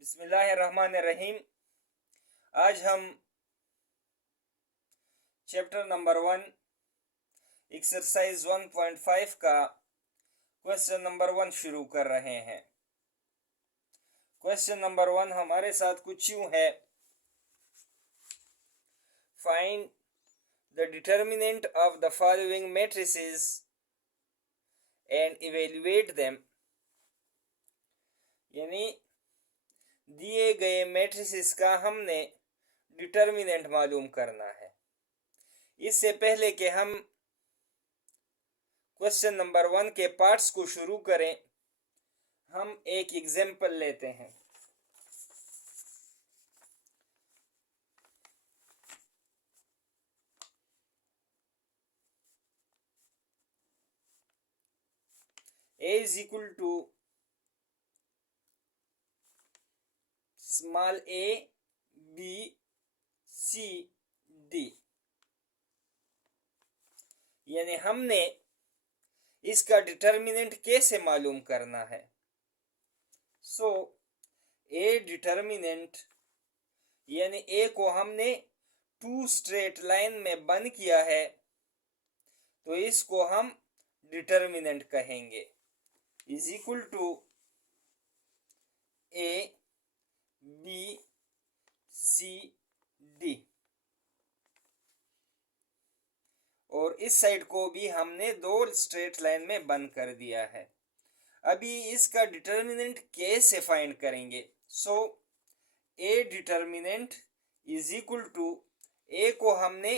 बिस्मिल्लाहिर्रहमानिर्रहीम। आज हम चैप्टर नंबर 1 एक्सरसाइज 1.5 का क्वेश्चन नंबर 1 शुरू कर रहे हैं। क्वेश्चन नंबर 1 हमारे साथ कुछ यूं है। Find the determinant of the following matrices and evaluate them, यानी दिए गए मैट्रिसेस का हमने डिटर्मिनेंट मालूम करना है। इससे पहले कि हम क्वेश्चन नंबर 1 के पार्ट्स को शुरू करें, हम एक एग्जाम्पल लेते हैं। A is equal to small a, b, c, d, यानी हमने इसका डिटर्मिनेंट कैसे मालूम करना है। सो ए डिटर्मिनेंट यानी ए को हमने टू स्ट्रेट लाइन में बंद किया है, तो इसको हम डिटर्मिनेंट कहेंगे। Is equal to A B C D, और इस साइड को भी हमने दो स्ट्रेट लाइन में बंद कर दिया है। अभी इसका डिटर्मिनेंट कैसे फाइंड करेंगे। So A determinant is equal to A को हमने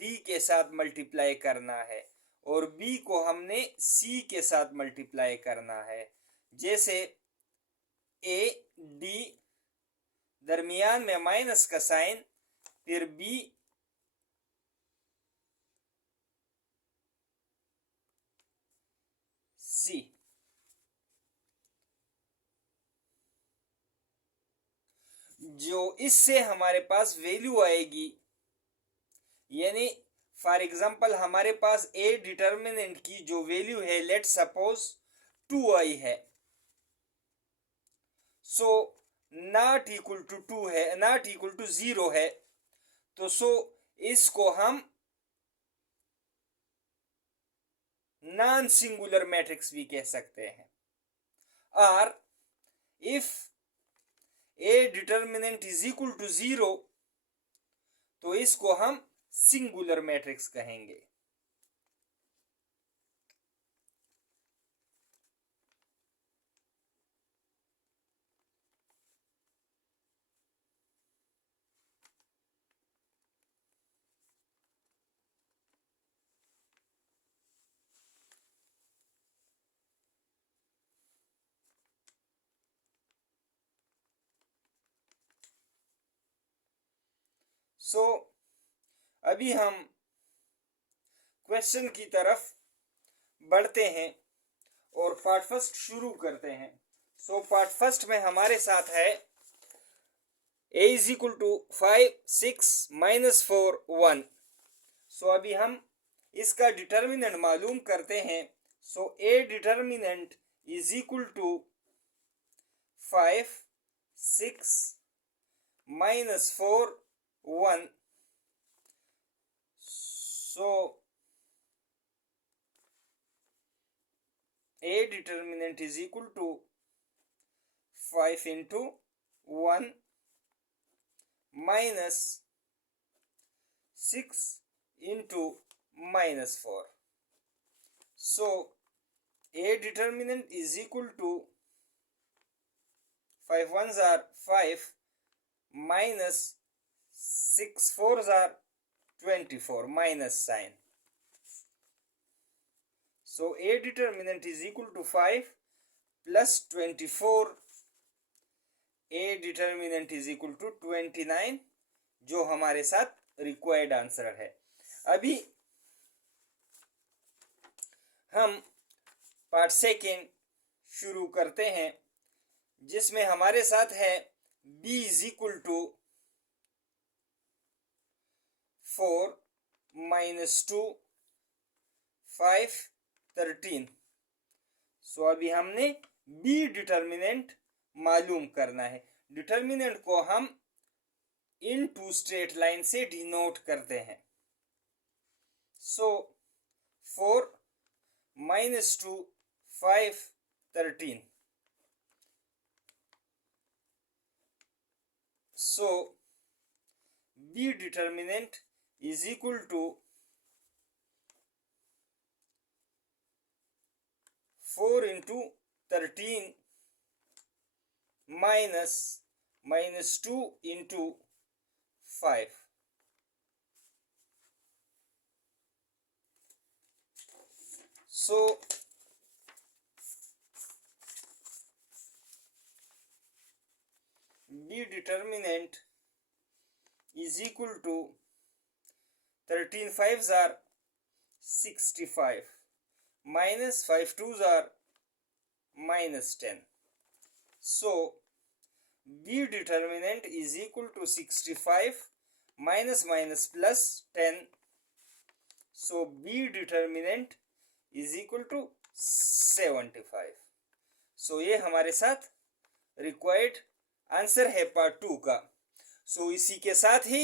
डी के साथ मल्टीप्लाई करना है और बी को हमने सी के साथ मल्टीप्लाई करना है। जैसे ए डी, दरमियान में माइनस का साइन, फिर बी सी। जो इससे हमारे पास वैल्यू आएगी, यानी फॉर एग्जांपल हमारे पास ए डिटर्मिनेंट की जो वैल्यू है, लेट सपोज 2i है। सो नॉट इक्वल टू 2 है, नॉट इक्वल टू 0 है, तो सो इसको हम नॉन सिंगुलर मैट्रिक्स भी कह सकते हैं। और if a determinant is equal to 0, तो इसको हम सिंगुलर मैट्रिक्स कहेंगे। सो अभी हम क्वेश्चन की तरफ बढ़ते हैं और पार्ट फर्स्ट शुरू करते हैं। सो पार्ट फर्स्ट में हमारे साथ है a is equal to 5 6 -4 1। So अभी हम इसका डिटर्मिनेंट मालूम करते हैं। So a determinant is equal to 5 6 -4 1। So a determinant is equal to 5 into 1 minus 6 into -4. So a determinant is equal to 5 ones are 5 minus 6 fours are 24 minus sign. So a determinant is equal to 5 plus 24. a determinant is equal to 29, जो हमारे साथ required answer है। अभी हम part second शुरू करते हैं, जिसमें हमारे साथ है b इज इक्वल टू 4 -2 5 13। सो अभी हमने b डिटर्मिनेंट मालूम करना है। डिटर्मिनेंट को हम इन टू स्ट्रेट लाइन से डिनोट करते हैं। सो 4 - 2 5 13। So B determinant is equal to 4 into 13 minus 2 into 5. So B determinant is equal to 13 5s are 65 minus 5 2s are minus 10. So B determinant is equal to 65 minus plus 10. So B determinant is equal to 75. So ये हमारे साथ required answer है part 2 का। सो इसी के साथ ही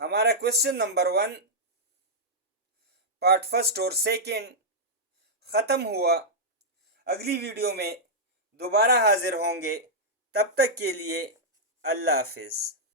हमारा question number 1 part 1 और 2 ख़त्म हुआ। अगली वीडियो में दोबारा हाजिर होंगे। तब तक के लिए अल्लाह हाफिज़।